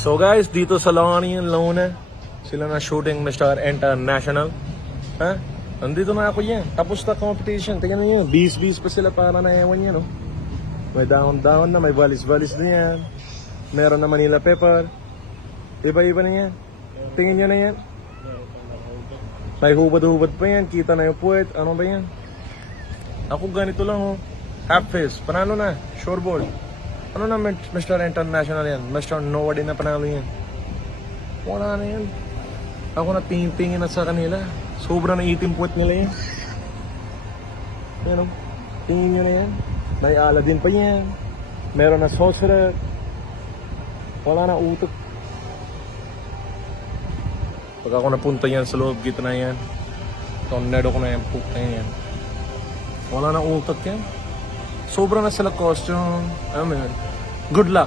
So guys, dito sa Longonian, Luna, sila na shooting Mr. International. Ha? Nandito na ako yan. Tapos na competition. Tingnan niyo, bis-bis pa sila para na ewan yan, no? May down-down na, may valis-valis na yan. Meron na Manila pepper. Iba-iba na yan. Tingin nyo na yan. May hubad-hubad pa yan. Kita na yung puwet. Ano ba yan? Ako ganito lang, oh. Half face. Panalo na. Sure ball. Ano na Mr. International yan? Mr. Nobody na panalo yan. Wala na yan. Ako na tingin-tingin na sa kanila. Sobrang naitim puwet nila yan. Yan, oh. Tingin nyo na yan. May Aladdin pa yan. Meron na sorcerer. Wala na utok. Pag ako napunta yan sa loob, gito na yan. Tornado ko na yan, poop na yan. Wala na utak yan. Sobra na sila costume. Good luck.